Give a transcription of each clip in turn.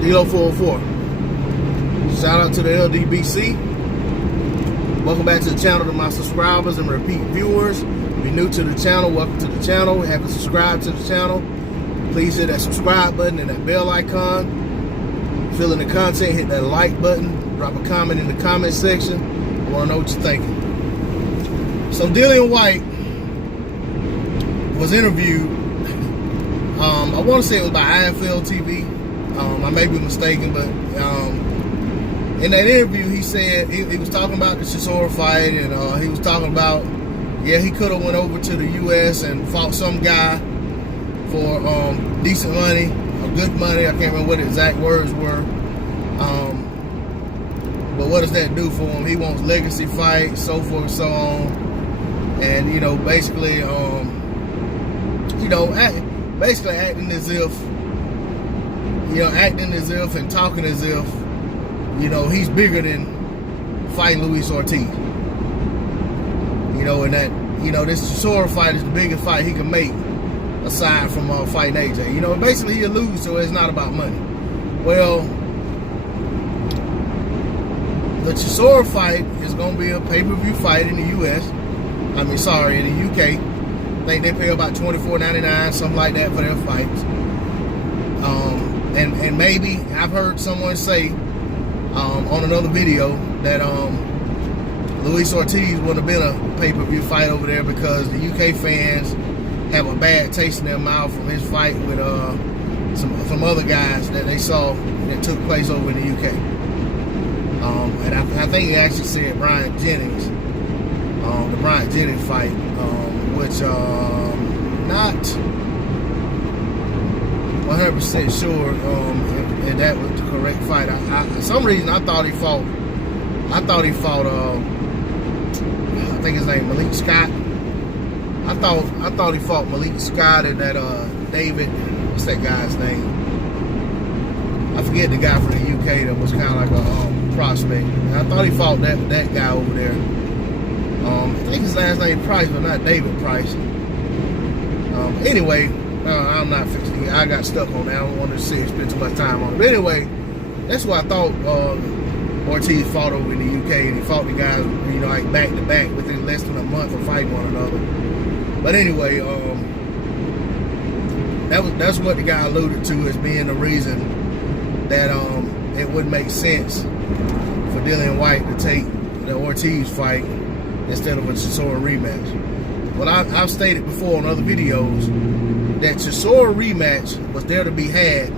Dilo 404. Shout out to the LDBC. Welcome back to the channel to my subscribers and repeat viewers. If you're new to the channel, welcome to the channel. If you haven't subscribed to the channel, please hit that subscribe button and that bell icon. Feeling the content, hit that like button. Drop a comment in the comment section. I want to know what you're thinking. So Dillian Whyte was interviewed. I want to say it was by IFL TV. I may be mistaken, but in that interview, he said he was talking about the Chisora fight, and he was talking about, yeah, he could have went over to the U.S. and fought some guy for decent money, or good money. I can't remember what the exact words were. But what does that do for him? He wants legacy fights, so forth and so on. And, you know, basically, basically acting as if, and talking as if, he's bigger than fighting Luis Ortiz. And that, this Chisora fight is the biggest fight he can make aside from fighting AJ. Basically he'll lose, so it's not about money. Well, the Chisora fight is going to be a pay-per-view fight in the U.S. in the UK. I think they pay about $24.99, something like that, for their fights. And maybe I've heard someone say on another video that Luis Ortiz would have been a pay-per-view fight over there because the UK fans have a bad taste in their mouth from his fight with some other guys that they saw that took place over in the UK. And I think he actually said Brian Jennings, the Brian Jennings fight, which not 100% sure if that was the correct fight. For some reason I thought he fought I think his name Malik Scott. I thought he fought Malik Scott and that David, what's that guy's name? I forget the guy from the UK that was kind of like a prospect. I thought he fought that guy over there. I think his last name Price, but not David Price. Anyway, I'm not fixing it. I got stuck on that. I don't want to spend too much time on it. But anyway, that's what I thought Ortiz fought over in the UK, and he fought the guys, like back to back within less than a month of fighting one another. But anyway, that's what the guy alluded to as being the reason that it wouldn't make sense for Dillian Whyte to take the Ortiz fight instead of a Chisora rematch. Well, I've stated before on other videos that Chisora rematch was there to be had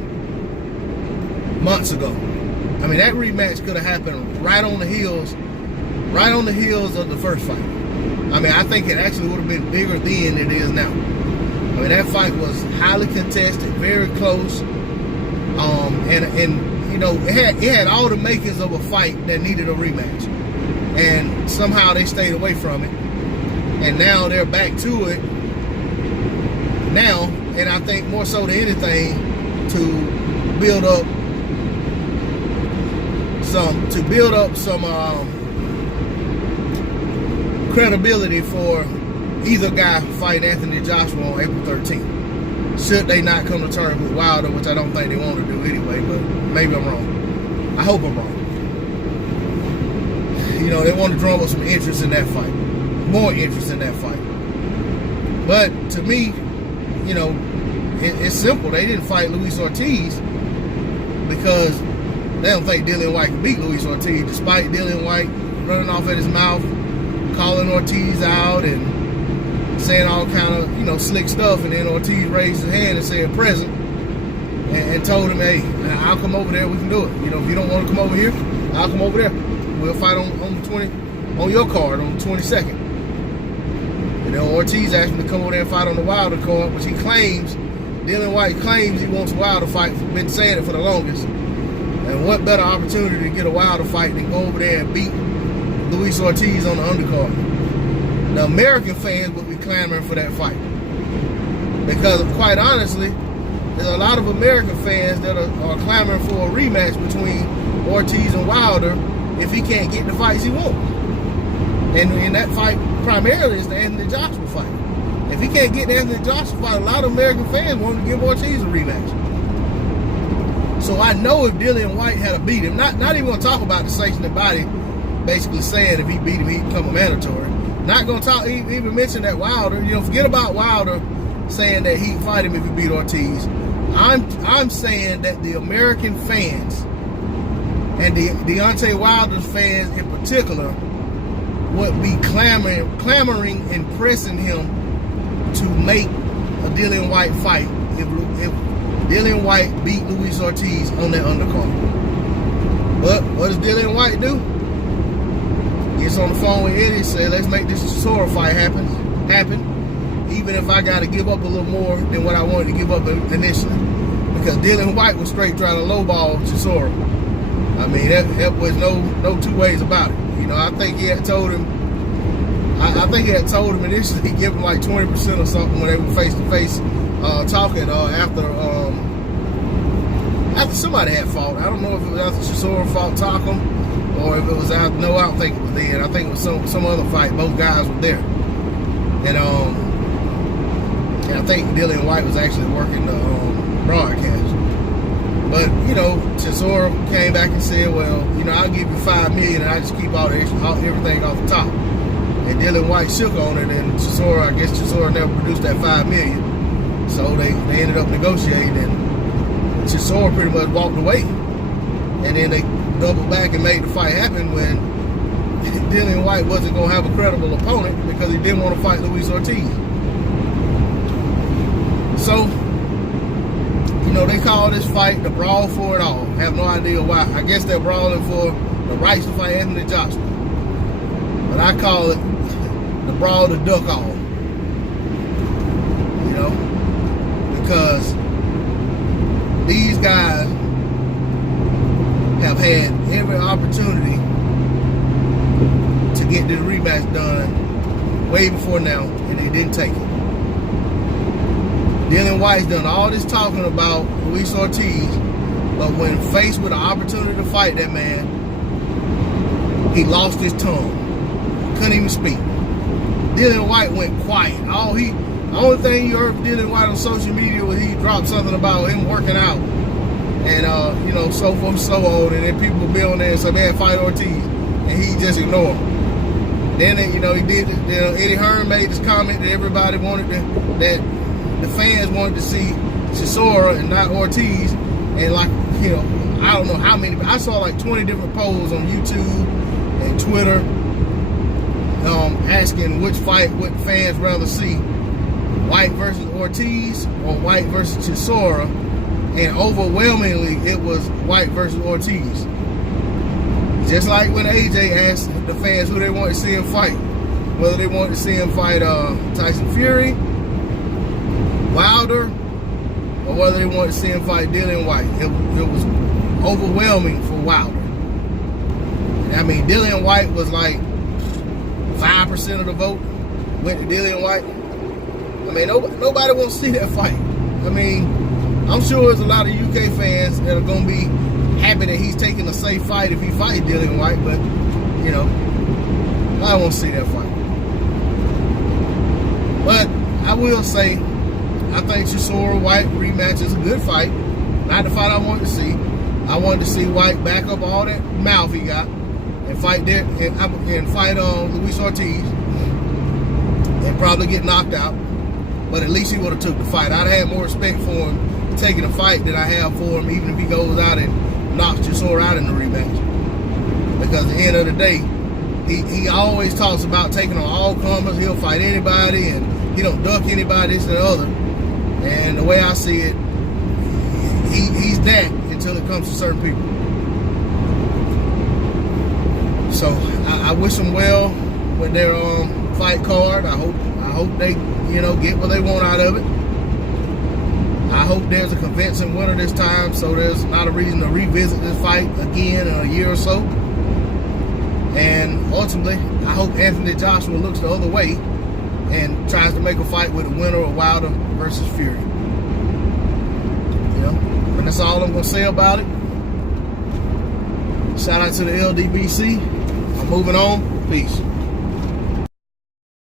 months ago. That rematch could have happened right on the heels of the first fight. I think it actually would have been bigger then than it is now. That fight was highly contested, very close, and it had all the makings of a fight that needed a rematch, and somehow they stayed away from it, and now they're back to it now, and I think more so than anything to build up some credibility for either guy fighting Anthony Joshua on April 13th. Should they not come to terms with Wilder, which I don't think they want to do anyway, but maybe I'm wrong. I hope I'm wrong. They want to drum up some interest in that fight. More interest in that fight. But to me, it's simple. They didn't fight Luis Ortiz because they don't think Dillian Whyte can beat Luis Ortiz, despite Dillian Whyte running off at his mouth, calling Ortiz out and saying all kind of, slick stuff. And then Ortiz raised his hand and said present and told him, hey, I'll come over there, we can do it. If you don't want to come over here, I'll come over there. We'll fight on your card on the 22nd. And then Ortiz asked me to come over there and fight on the Wilder card, which Dillian Whyte claims he wants a Wilder fight. Been saying it for the longest. And what better opportunity to get a Wilder fight than go over there and beat Luis Ortiz on the undercard? The American fans would be clamoring for that fight. Because quite honestly, there's a lot of American fans that are clamoring for a rematch between Ortiz and Wilder if he can't get the fights he wants. And that fight primarily is the Anthony Joshua fight. If he can't get the Anthony Joshua fight, a lot of American fans want to give Ortiz a rematch. So I know if Dillian Whyte had to beat him, not even going to talk about the sanctioning body basically saying if he beat him, he'd become a mandatory. Not going to talk, even mention that Wilder, forget about Wilder saying that he'd fight him if he beat Ortiz. I'm saying that the American fans and the Deontay Wilder's fans in particular would be clamoring and pressing him to make a Dillian Whyte fight if Dillian Whyte beat Luis Ortiz on that undercard. But what does Dillian Whyte do? Gets on the phone with Eddie, say, let's make this Chisora fight happen, even if I got to give up a little more than what I wanted to give up initially. Because Dillian Whyte was straight trying to lowball Chisora. I mean, that was no two ways about it. I think he had told him, initially, give him like 20% or something when they were face to face talking after somebody had fought. I don't know if it was after Chisora fought Takum or if it was after, no, I don't think it was then. I think it was some other fight. Both guys were there. And I think Dillian Whyte was actually working the broadcast. But, Chisora came back and said, well, I'll give you $5 million and I just keep everything off the top. And Dillian Whyte shook on it, and Chisora, I guess Chisora never produced that $5 million. So they ended up negotiating, and Chisora pretty much walked away. And then they doubled back and made the fight happen when Dillian Whyte wasn't going to have a credible opponent because he didn't want to fight Luis Ortiz. So, they call this fight the brawl for it all. Have no idea why. I guess they're brawling for the rights to fight Anthony Joshua. But I call it the brawl to duck all. Because these guys have had every opportunity to get this rematch done way before now, and they didn't take it. Dillian Whyte's done all this talking about Luis Ortiz, but when faced with an opportunity to fight that man, he lost his tongue. Couldn't even speak. Dillian Whyte went quiet. The only thing you heard from Dillian Whyte on social media was he dropped something about him working out. And, so forth and so on. And then people would be on there and say, man, fight Ortiz. And he just ignored him. Then, he did, Eddie Hearn made this comment that everybody wanted that the fans wanted to see Chisora and not Ortiz. And I don't know how many, but I saw like 20 different polls on YouTube and Twitter asking which fight would fans rather see, Whyte versus Ortiz or Whyte versus Chisora, and overwhelmingly it was Whyte versus Ortiz. Just like when AJ asked the fans who they wanted to see him fight, whether they wanted to see him fight Tyson Fury, Wilder, or whether they wanted to see him fight Dillian Whyte. It was overwhelming for Wilder. I mean, Dillian Whyte was like 5% of the vote went to Dillian Whyte. I mean, nobody wants to see that fight. I mean, I'm sure there's a lot of UK fans that are going to be happy that he's taking a safe fight if he fights Dillian Whyte, but, I won't see that fight. But I will say, I think Chisora Whyte rematch is a good fight. Not the fight I wanted to see. I wanted to see Whyte back up all that mouth he got and fight Luis Ortiz and probably get knocked out. But at least he would have took the fight. I'd have had more respect for him taking a fight than I have for him, even if he goes out and knocks Chisora out in the rematch. Because at the end of the day, he always talks about taking on all comers. He'll fight anybody, and he don't duck anybody, this and the other. And the way I see it, he's that until it comes to certain people. So I wish them well with their fight card. I hope they get what they want out of it. I hope there's a convincing winner this time, so there's not a reason to revisit this fight again in a year or so. And ultimately, I hope Anthony Joshua looks the other way and tries to make a fight with a winner of Wilder versus Fury. And that's all I'm going to say about it. Shout out to the LDBC. I'm moving on. Peace.